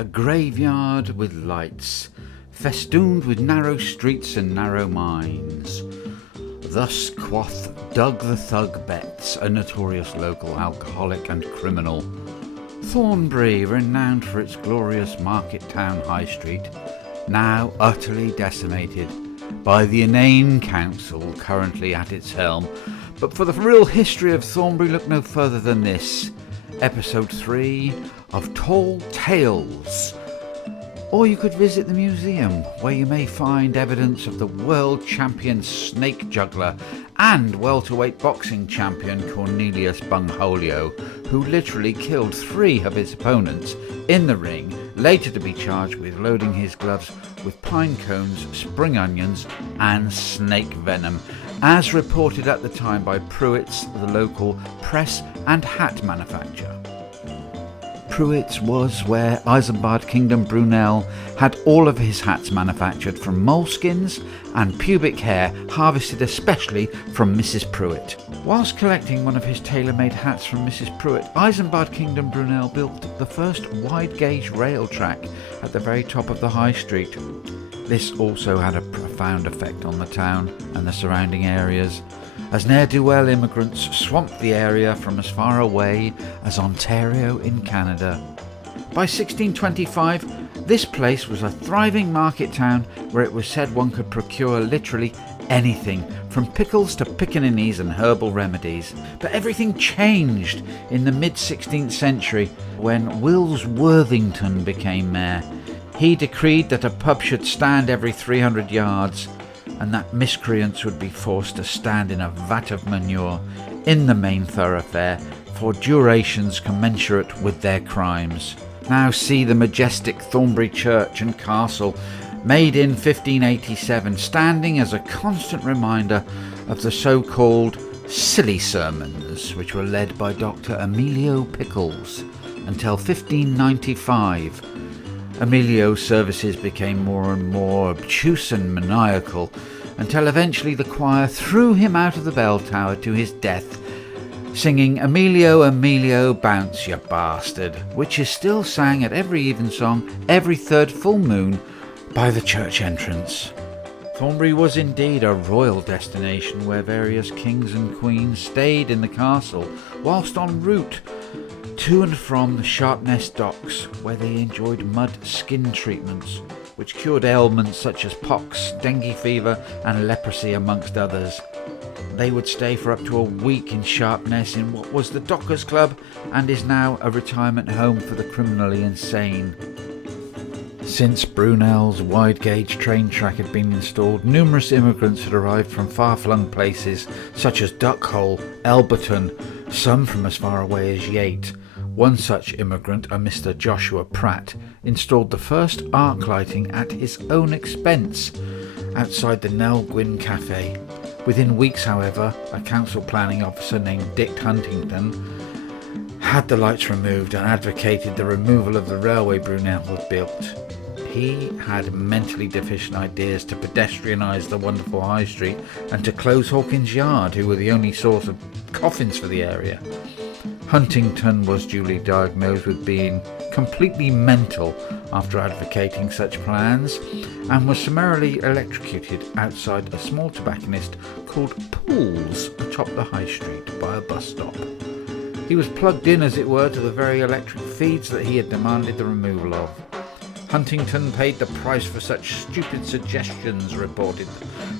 a graveyard with lights, festooned with narrow streets and narrow minds. Thus quoth Doug the Thug Betts, a notorious local alcoholic and criminal. Thornbury, renowned for its glorious market town high street, now utterly decimated by the inane council currently at its helm. But for the real history of Thornbury, look no further than this, episode 3 of Tall Tales. Or you could visit the museum, where you may find evidence of the world champion snake juggler and welterweight boxing champion Cornelius Bungholio, who literally killed 3 of his opponents in the ring, later to be charged with loading his gloves with pine cones, spring onions and snake venom, as reported at the time by Pruitt's, the local press and hat manufacturer. Pruitt's was where Isambard Kingdom Brunel had all of his hats manufactured from moleskins and pubic hair harvested especially from Mrs. Pruitt. Whilst collecting one of his tailor-made hats from Mrs. Pruitt, Isambard Kingdom Brunel built the first wide-gauge rail track at the very top of the high street. This also had a profound effect on the town and the surrounding areas, as ne'er-do-well immigrants swamped the area from as far away as Ontario in Canada. By 1625, this place was a thriving market town where it was said one could procure literally anything, from pickles to pickaninnies and herbal remedies. But everything changed in the mid-16th century when Wills Worthington became mayor. He decreed that a pub should stand every 300 yards and that miscreants would be forced to stand in a vat of manure in the main thoroughfare for durations commensurate with their crimes. Now see the majestic Thornbury Church and Castle, made in 1587, standing as a constant reminder of the so-called silly sermons which were led by Dr. Emilio Pickles until 1595. Emilio's services became more and more obtuse and maniacal, until eventually the choir threw him out of the bell tower to his death, singing "Emilio, Emilio, bounce, you bastard," which is still sang at every evensong, every third full moon, by the church entrance. Thornbury was indeed a royal destination where various kings and queens stayed in the castle, whilst en route to and from the Sharpness docks, where they enjoyed mud skin treatments, which cured ailments such as pox, dengue fever and leprosy amongst others. They would stay for up to a week in Sharpness in what was the Dockers Club and is now a retirement home for the criminally insane. Since Brunel's wide-gauge train track had been installed, numerous immigrants had arrived from far-flung places such as Duckhole, Elberton, some from as far away as Yate. One such immigrant, a Mr. Joshua Pratt, installed the first arc lighting at his own expense outside the Nell Gwyn Cafe. Within weeks, however, a council planning officer named Dick Huntington had the lights removed and advocated the removal of the railway Brunel had built. He had mentally deficient ideas to pedestrianise the wonderful high street and to close Hawkins Yard, who were the only source of coffins for the area. Huntington was duly diagnosed with being completely mental after advocating such plans, and was summarily electrocuted outside a small tobacconist called Pool's atop the high street by a bus stop. He was plugged in, as it were, to the very electric feeds that he had demanded the removal of. Huntington paid the price for such stupid suggestions, reported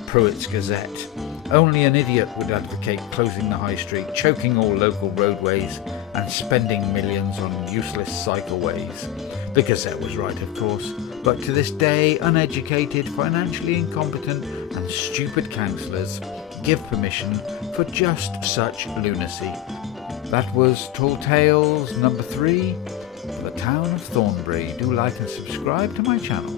Pruitt's Gazette. Only an idiot would advocate closing the high street, choking all local roadways, and spending millions on useless cycleways. The Gazette was right, of course, but to this day, uneducated, financially incompetent, and stupid councillors give permission for just such lunacy. That was Tall Tales number 3. For the town of Thornbury. Do like and subscribe to my channel.